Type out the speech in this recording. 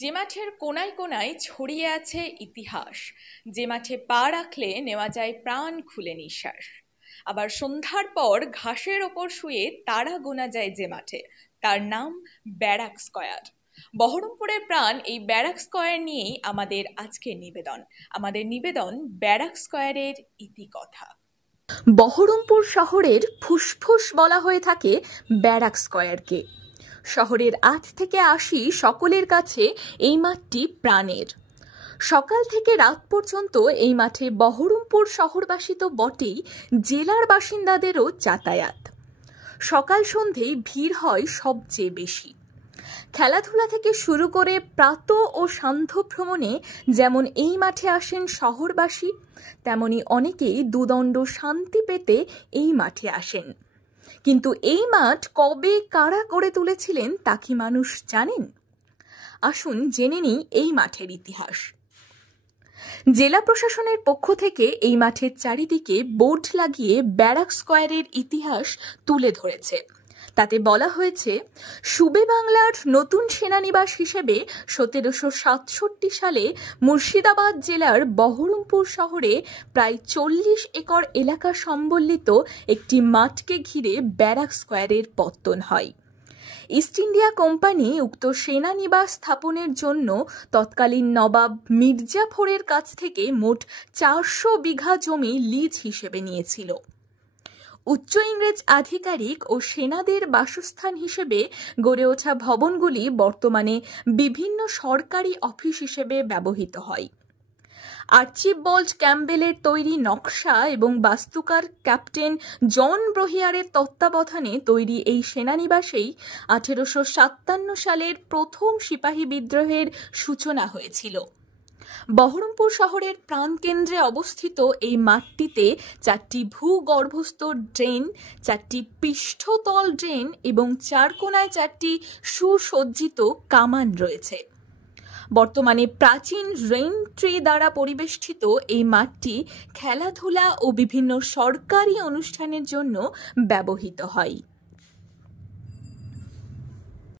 যে মাঠের কোনায় কোনায় ছড়িয়ে আছে ইতিহাস, যে মাঠে পা রাখলে নেওয়া যায় প্রাণ খুলে নিঃশ্বাস। আবার সন্ধ্যার পর ঘাসের ওপর শুয়ে তারা গোনা যায় যে মাঠে, তার নাম ব্যারাক স্কয়ার। বহরমপুরের প্রাণ এই ব্যারাক স্কয়ার নিয়েই আমাদের আজকের নিবেদন ব্যারাক স্কয়ারের ইতিকথা। বহরমপুর শহরের ফুসফুস বলা হয়ে থাকে ব্যারাক স্কয়ারকে। শহরের ৮ থেকে ৮০ সকলের কাছে এই মাঠটি প্রাণের। সকাল থেকে রাত পর্যন্ত এই মাঠে বহরমপুর শহরবাসী তো বটেই, জেলার বাসিন্দাদেরও যাতায়াত। সকাল সন্ধেয় ভিড় হয় সবচেয়ে বেশি। খেলাধুলা থেকে শুরু করে প্রাত ও সান্ধ্য ভ্রমণে যেমন এই মাঠে আসেন শহরবাসী, তেমনি অনেকেই দুদণ্ড শান্তি পেতে এই মাঠে আসেন। কিন্তু এই মাঠ কবে কারা গড়ে তুলেছিলেন তা কি মানুষ জানেন? আসুন জেনে নিই এই মাঠের ইতিহাস। জেলা প্রশাসনের পক্ষ থেকে এই মাঠের চারিদিকে বোর্ড লাগিয়ে ব্যারাক স্কয়ারের ইতিহাস তুলে ধরেছে। তাতে বলা হয়েছে, সুবে বাংলার নতুন সেনানিবাস হিসেবে ১৭৬৭ সালে মুর্শিদাবাদ জেলার বহরমপুর শহরে প্রায় ৪০ একর এলাকা সম্বলিত একটি মাঠকে ঘিরে ব্যারাক স্কয়ারের পত্তন হয়। ইস্ট ইন্ডিয়া কোম্পানি উক্ত সেনানিবাস স্থাপনের জন্য তৎকালীন নবাব মির্জাফরের কাছ থেকে মোট ৪০০ বিঘা জমি লিজ হিসেবে নিয়েছিল। উচ্চ ইংরেজ আধিকারিক ও সেনাদের বাসস্থান হিসেবে গড়ে ওঠা ভবনগুলি বর্তমানে বিভিন্ন সরকারি অফিস হিসেবে ব্যবহৃত হয়। আর্চিবল্ড ক্যাম্বেলের তৈরি নকশা এবং বাস্তুকার ক্যাপ্টেন জন ব্রহিয়ারের তত্ত্বাবধানে তৈরি এই সেনানিবাসেই ১৮৫৭ সালের প্রথম সিপাহী বিদ্রোহের সূচনা হয়েছিল। বহরমপুর শহরের প্রাণকেন্দ্রে অবস্থিত এই মাঠটিতে ৪টি ভূগর্ভস্থ ড্রেন, ৪টি পৃষ্ঠতল ড্রেন এবং ৪ কোণায় ৪টি সুসজ্জিত কামান রয়েছে। বর্তমানে প্রাচীন রেইন ট্রি দ্বারা পরিবেষ্টিত এই মাঠটি খেলাধুলা ও বিভিন্ন সরকারি অনুষ্ঠানের জন্য ব্যবহৃত হয়।